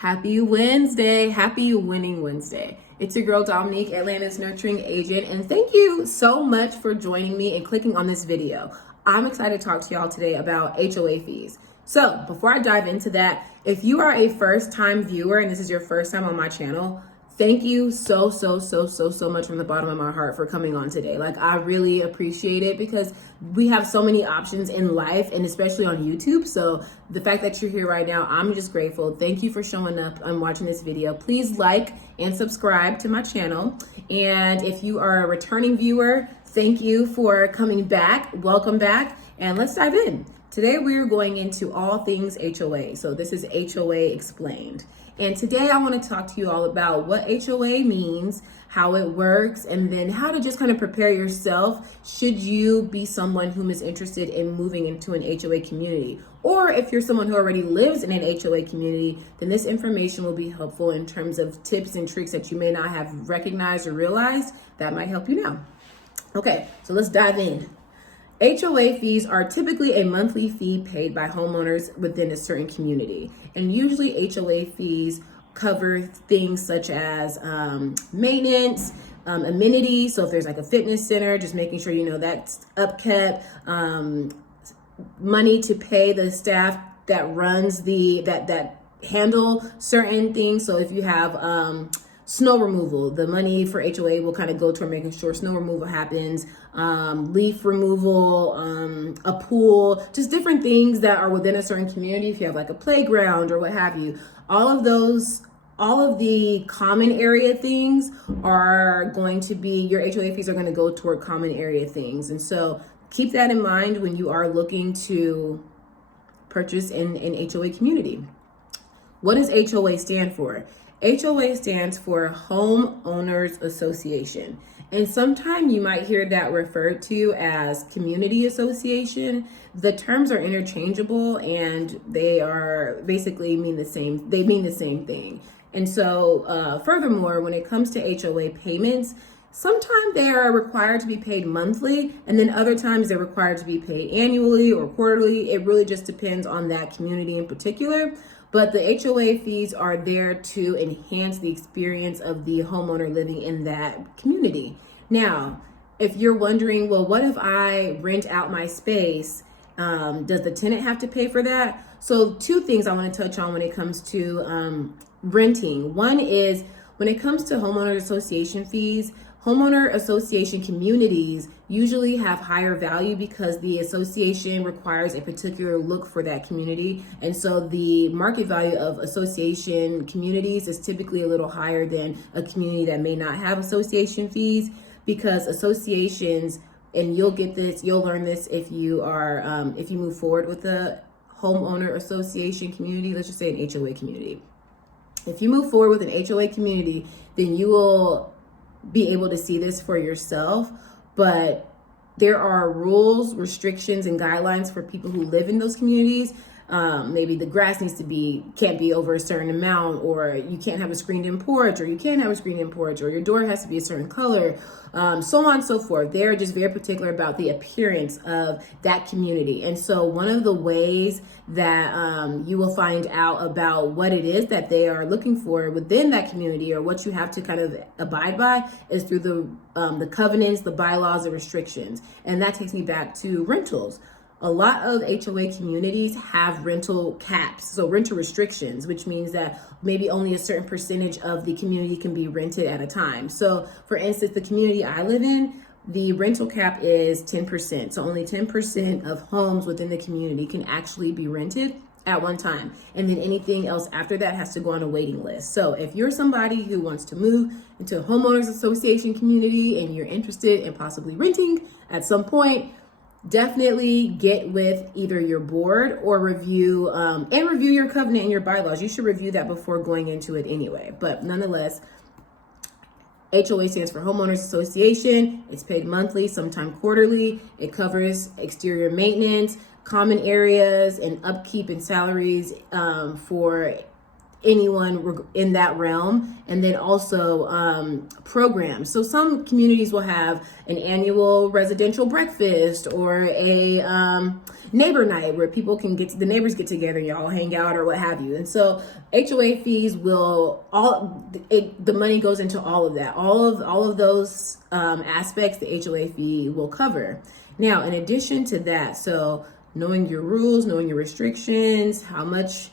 Happy Wednesday. Happy Winning Wednesday. It's your girl Dominique, Atlanta's nurturing agent, and thank you so much for joining me and clicking on this video. I'm excited to talk to y'all today about HOA fees. So before I dive into that, if you are a first-time viewer and this is your first time on my channel, thank you so much from the bottom of my heart for coming on today. Like, I really appreciate it because we have so many options in life and especially on YouTube. So the fact that you're here right now, I'm just grateful. Thank you for showing up and watching this video. Please like and subscribe to my channel. And if you are a returning viewer, thank you for coming back. Welcome back. And let's dive in. Today we're going into all things HOA. So this is HOA Explained. And today I want to talk to you all about what HOA means, how it works, and then how to just kind of prepare yourself should you be someone who is interested in moving into an HOA community. Or if you're someone who already lives in an HOA community, then this information will be helpful in terms of tips and tricks that you may not have recognized or realized that might help you now. Okay, so let's dive in. HOA fees are typically a monthly fee paid by homeowners within a certain community. And usually HOA fees cover things such as maintenance, amenities. So if there's like a fitness center, just making sure you know that's upkept, money to pay the staff that runs that handle certain things. So if you have snow removal, the money for HOA will kind of go toward making sure snow removal happens, leaf removal, a pool, just different things that are within a certain community. If you have like a playground or what have you, all of the common area things are going to be, your HOA fees are going to go toward common area things. And so keep that in mind when you are looking to purchase in an HOA community. What does HOA stand for? HOA stands for Homeowners Association. And sometimes you might hear that referred to as community association. The terms are interchangeable and they are basically mean the same thing. And so furthermore, when it comes to HOA payments, sometimes they are required to be paid monthly, and then other times they're required to be paid annually or quarterly. It really just depends on that community in particular. But the HOA fees are there to enhance the experience of the homeowner living in that community. Now, if you're wondering, well, what if I rent out my space? Does the tenant have to pay for that? So two things I want to touch on when it comes to renting. One is when it comes to homeowner association fees, homeowner association communities usually have higher value because the association requires a particular look for that community. And so the market value of association communities is typically a little higher than a community that may not have association fees, because associations, and you'll learn this if you are, if you move forward with a homeowner association community, let's just say an HOA community. If you move forward with an HOA community, then you will be able to see this for yourself, but there are rules, restrictions, and guidelines for people who live in those communities. Maybe the grass can't be over a certain amount, or you can't have a screened-in porch, or you can have a screened-in porch, or your door has to be a certain color, so on and so forth. They're just very particular about the appearance of that community. And so one of the ways that you will find out about what it is that they are looking for within that community, or what you have to kind of abide by, is through the covenants, the bylaws, the restrictions. And that takes me back to rentals. A lot of HOA communities have rental caps, so rental restrictions, which means that maybe only a certain percentage of the community can be rented at a time. So for instance, the community I live in, the rental cap is 10%. So only 10% of homes within the community can actually be rented at one time. And then anything else after that has to go on a waiting list. So if you're somebody who wants to move into a homeowners association community and you're interested in possibly renting at some point, definitely get with either your board or review your covenant and your bylaws. You should review that before going into it anyway. But nonetheless, HOA stands for Homeowners Association. It's paid monthly, sometimes quarterly. It covers exterior maintenance, common areas, and upkeep and salaries for anyone in that realm. And then also programs. So some communities will have an annual residential breakfast or a neighbor night where people can the neighbors get together and y'all hang out or what have you. And so HOA fees will the money goes into all of that. All of those aspects the HOA fee will cover. Now, in addition to that, so knowing your rules, knowing your restrictions, how much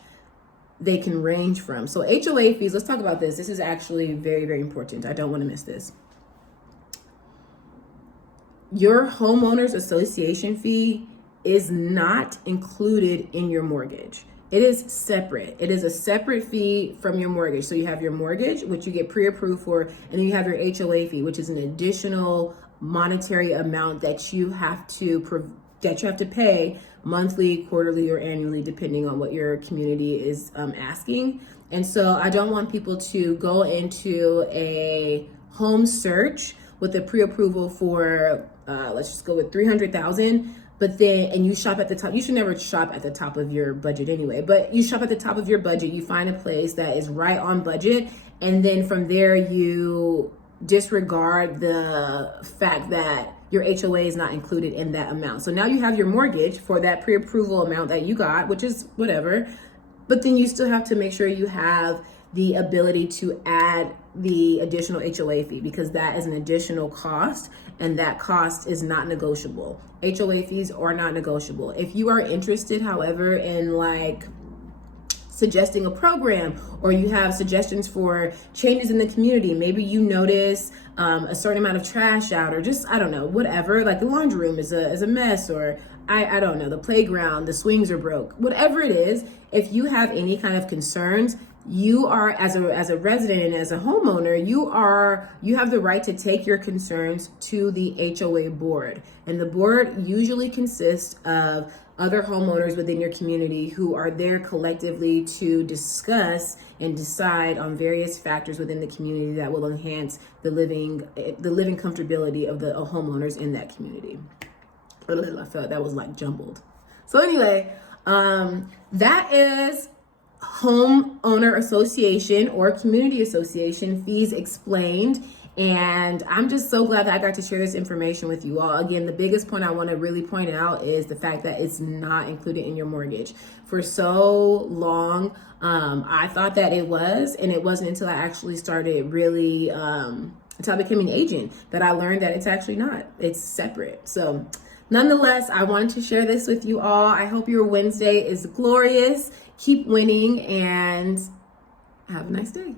they can range from. So HOA fees, let's talk about this. This is actually very, very important. I don't want to miss this. Your homeowners association fee is not included in your mortgage. It is separate. It is a separate fee from your mortgage. So you have your mortgage, which you get pre-approved for, and then you have your HOA fee, which is an additional monetary amount that you have to pay monthly, quarterly, or annually, depending on what your community is asking. And so I don't want people to go into a home search with a pre-approval for, let's just go with 300,000, but then, and you shop at the top. You should never shop at the top of your budget anyway, but you shop at the top of your budget, you find a place that is right on budget, and then from there you disregard the fact that your HOA is not included in that amount. So now you have your mortgage for that pre-approval amount that you got, which is whatever, but then you still have to make sure you have the ability to add the additional HOA fee, because that is an additional cost and that cost is not negotiable. HOA fees are not negotiable. If you are interested, however, in like suggesting a program, or you have suggestions for changes in the community, maybe you notice a certain amount of trash out, or just, I don't know, whatever, like the laundry room is a mess, or I don't know, the playground, the swings are broke, whatever it is, if you have any kind of concerns, you are, as a resident and as a homeowner, you have the right to take your concerns to the HOA board. And the board usually consists of other homeowners within your community who are there collectively to discuss and decide on various factors within the community that will enhance the living comfortability of the homeowners in that community. I felt that was like jumbled. So anyway, that is homeowner association or community association fees explained. And I'm just so glad that I got to share this information with you all. Again, the biggest point I want to really point out is the fact that it's not included in your mortgage. For so long, I thought that it was, and it wasn't until I actually started really, until I became an agent, that I learned that it's actually not. It's separate. So nonetheless, I wanted to share this with you all. I hope your Wednesday is glorious. Keep winning and have a nice day.